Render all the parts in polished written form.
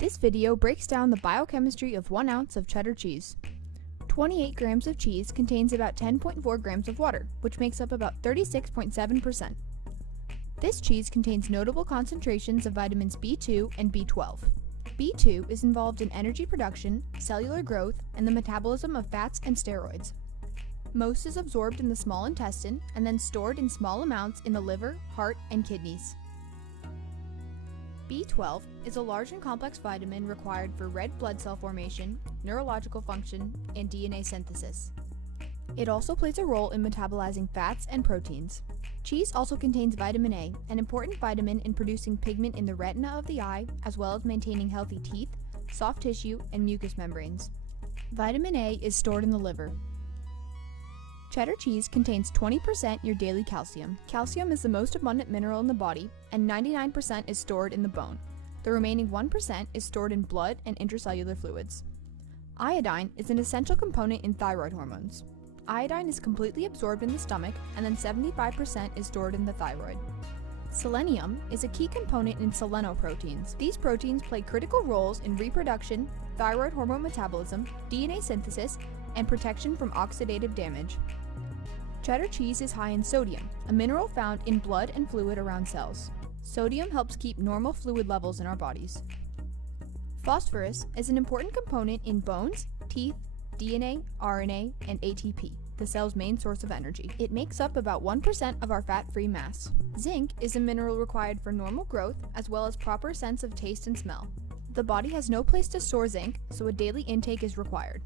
This video breaks down the biochemistry of 1 ounce of cheddar cheese. 28 grams of cheese contains about 10.4 grams of water, which makes up about 36.7%. This cheese contains notable concentrations of vitamins B2 and B12. B2 is involved in energy production, cellular growth, and the metabolism of fats and steroids. Most is absorbed in the small intestine and then stored in small amounts in the liver, heart, and kidneys. B12 is a large and complex vitamin required for red blood cell formation, neurological function, and DNA synthesis. It also plays a role in metabolizing fats and proteins. Cheese also contains vitamin A, an important vitamin in producing pigment in the retina of the eye, as well as maintaining healthy teeth, soft tissue, and mucous membranes. Vitamin A is stored in the liver. Cheddar cheese contains 20% your daily calcium. Calcium is the most abundant mineral in the body, and 99% is stored in the bone. The remaining 1% is stored in blood and intracellular fluids. Iodine is an essential component in thyroid hormones. Iodine is completely absorbed in the stomach, and then 75% is stored in the thyroid. Selenium is a key component in selenoproteins. These proteins play critical roles in reproduction, thyroid hormone metabolism, DNA synthesis, and protection from oxidative damage. Cheddar cheese is high in sodium, a mineral found in blood and fluid around cells. Sodium helps keep normal fluid levels in our bodies. Phosphorus is an important component in bones, teeth, DNA, RNA, and ATP, the cell's main source of energy. It makes up about 1% of our fat-free mass. Zinc is a mineral required for normal growth as well as proper sense of taste and smell. The body has no place to store zinc, so a daily intake is required.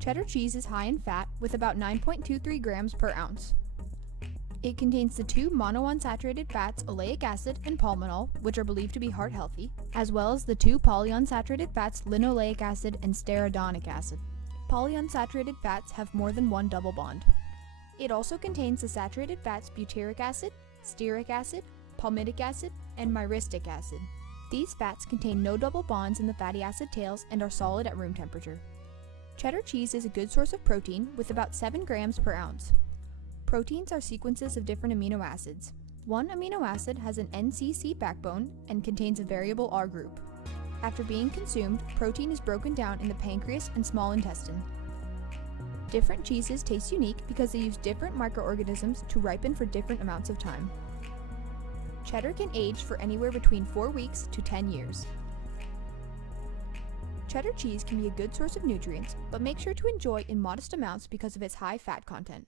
Cheddar cheese is high in fat with about 9.23 grams per ounce. It contains the two monounsaturated fats oleic acid and palmitoyl, which are believed to be heart healthy, as well as the two polyunsaturated fats linoleic acid and stearidonic acid. Polyunsaturated fats have more than one double bond. It also contains the saturated fats butyric acid, stearic acid, palmitic acid, and myristic acid. These fats contain no double bonds in the fatty acid tails and are solid at room temperature. Cheddar cheese is a good source of protein with about 7 grams per ounce. Proteins are sequences of different amino acids. One amino acid has an NCC backbone and contains a variable R group. After being consumed, protein is broken down in the pancreas and small intestine. Different cheeses taste unique because they use different microorganisms to ripen for different amounts of time. Cheddar can age for anywhere between 4 weeks to 10 years. Cheddar cheese can be a good source of nutrients, but make sure to enjoy in modest amounts because of its high fat content.